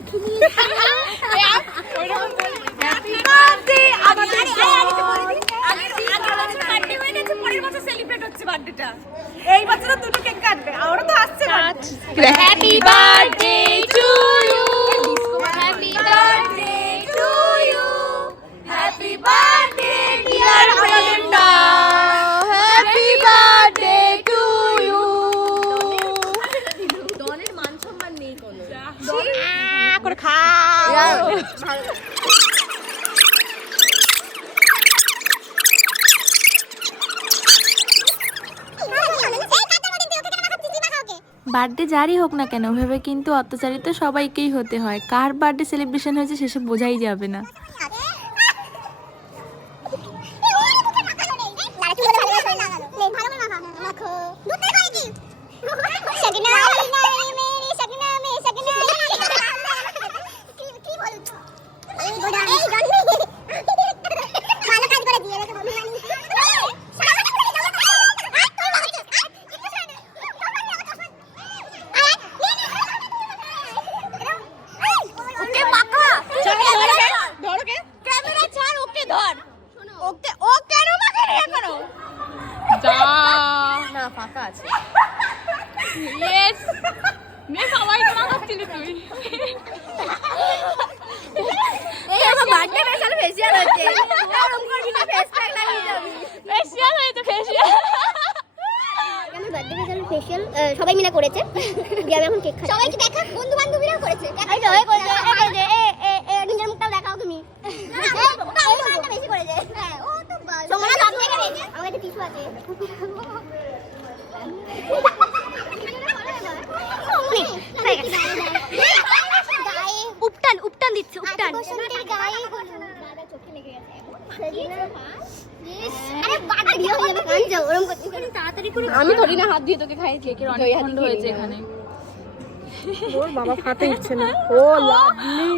লিখে নিয়েছি। Happy birthday আমাদের বার্থডে হয়ে গেছে, পরের বছর সেলিব্রেট হচ্ছে বার্থডেটা। এই বছর দুটো কেক কাটবে, আমারও তো আসছে birthday. Happy birthday to you, happy birthday to you, happy birthday dear Ananya, happy birthday to you. ডনের মান সম্মান নেই কোনো, করে খাও। বার্থডে যারই হোক না কেন, ভেবে কিন্তু অত্যাচারিত সবাইকেই হতে হয়। কার বার্থডে সেলিব্রেশন হয়েছে সেসব বোঝাই যাবে না। ফাঁকা আছে। ইয়েস মে সবাই তো মাখাচ্ছিলি তুই। এই আমার বার্থডে স্পেশাল ফেশিয়াল হচ্ছে, এরকম করবি না, ফেস প্যাক লাগিয়ে যাবি। ফেশিয়াল হয়েছে, ফেশিয়াল। আমার বার্থডে স্পেশাল ফেশিয়াল সবাই মিলে করেছে, দিয়ে আমি এখন কেক খাচ্ছি। সবাইকে দেখা, বন্ধু বান্ধবীরাও করেছে। এই সবাই করেছে, নিজের মুখটাও দেখাও তুমি। বেশি করেছে। হ্যাঁ ও তো বাল। তোমরা সব থেকে রেখে আমার একটা টিস্যু আছে। উপটান উপটান দিচ্ছে, উপটান। আমি ধরি না হাত দিয়ে তোকে খাই, কেকের অনেক খন্ড হয়েছে এখানে। ওর বাবা খাতে উঠছে না। ও লাভলি।